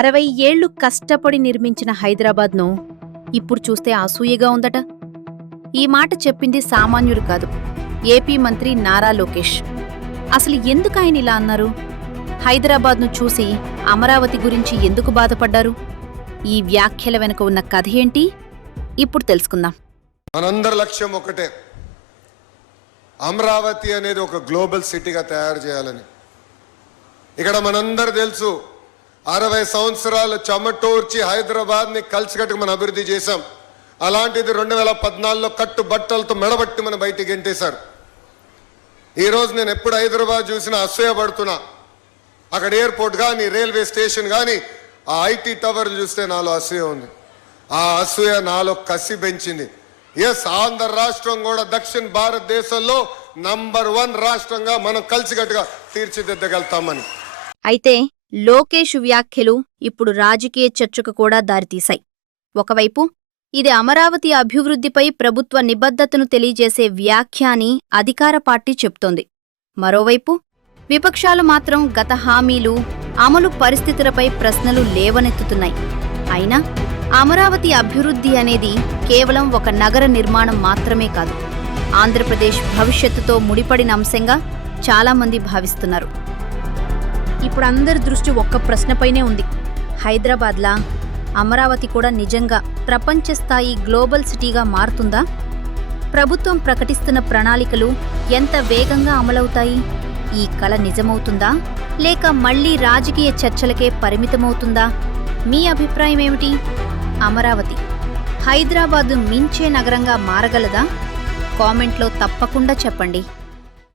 60 ఏళ్లు కష్టపడి నిర్మించిన హైదరాబాద్ను ఇప్పుడు చూస్తే అసూయగా ఉందట. ఈ మాట చెప్పింది సామాన్యుడు కాదు, ఏపీ మంత్రి నారా లోకేష్. అసలు ఎందుకు ఆయన ఇలా అన్నారు? హైదరాబాద్ను చూసి అమరావతి గురించి ఎందుకు బాధపడ్డారు? ఈ వ్యాఖ్యల వెనుక ఉన్న కథ ఏంటి? ఇప్పుడు తెలుసుకుందాం. మనందరి లక్ష్యం ఒకటే, అమరావతి అనేది ఒక గ్లోబల్ సిటీగా తయారు చేయాలని. ఇక్కడ మనందరూ తెలుసు, 60 సంవత్సరాలు చెమటోర్చి హైదరాబాద్ని కలిసికట్టుకు మనం అభివృద్ధి చేశాం. అలాంటిది 2014లో కట్టుబట్టలతో మెడబట్టి మనం బయటికి గెంటేశారు. ఈరోజు నేను ఎప్పుడు హైదరాబాద్ చూసినా అసూయపడుతున్నా. అక్కడ ఎయిర్పోర్ట్ కానీ, రైల్వే స్టేషన్ కానీ, ఆ ఐటీ టవర్ చూస్తే నాలో అసూయ ఉంది. ఆ అసూయ నాలో కసి పెంచింది. ఎస్, ఆంధ్ర రాష్ట్రం కూడా దక్షిణ భారతదేశంలో నంబర్ 1 రాష్ట్రంగా మనం కలిసికట్టుగా తీర్చిదిద్దగలుగుతామని. అయితే లోకేష్ వ్యాఖ్యలు ఇప్పుడు రాజకీయ చర్చకు కూడా దారితీశాయి. ఒకవైపు ఇది అమరావతి అభివృద్ధిపై ప్రభుత్వ నిబద్ధతను తెలియజేసే వ్యాఖ్య అని అధికార పార్టీ చెప్తోంది. మరోవైపు విపక్షాలు మాత్రం గత హామీలు, అమలు పరిస్థితులపై ప్రశ్నలు లేవనెత్తుతున్నాయి. అయినా అమరావతి అభివృద్ధి అనేది కేవలం ఒక నగర నిర్మాణం మాత్రమే కాదు, ఆంధ్రప్రదేశ్ భవిష్యత్తుతో ముడిపడిన అంశంగా చాలామంది భావిస్తున్నారు. ఇప్పుడు అందరి దృష్టి ఒక్క ప్రశ్నపైనే ఉంది. హైదరాబాద్లా అమరావతి కూడా నిజంగా ప్రపంచ స్థాయి గ్లోబల్ సిటీగా మారుతుందా? ప్రభుత్వం ప్రకటిస్తున్న ప్రణాళికలు ఎంత వేగంగా అమలవుతాయి? ఈ కల నిజమవుతుందా, లేక మళ్లీ రాజకీయ చర్చలకే పరిమితమవుతుందా? మీ అభిప్రాయం ఏమిటి? అమరావతి హైదరాబాదు మించే నగరంగా మారగలదా? కామెంట్లో తప్పకుండా చెప్పండి.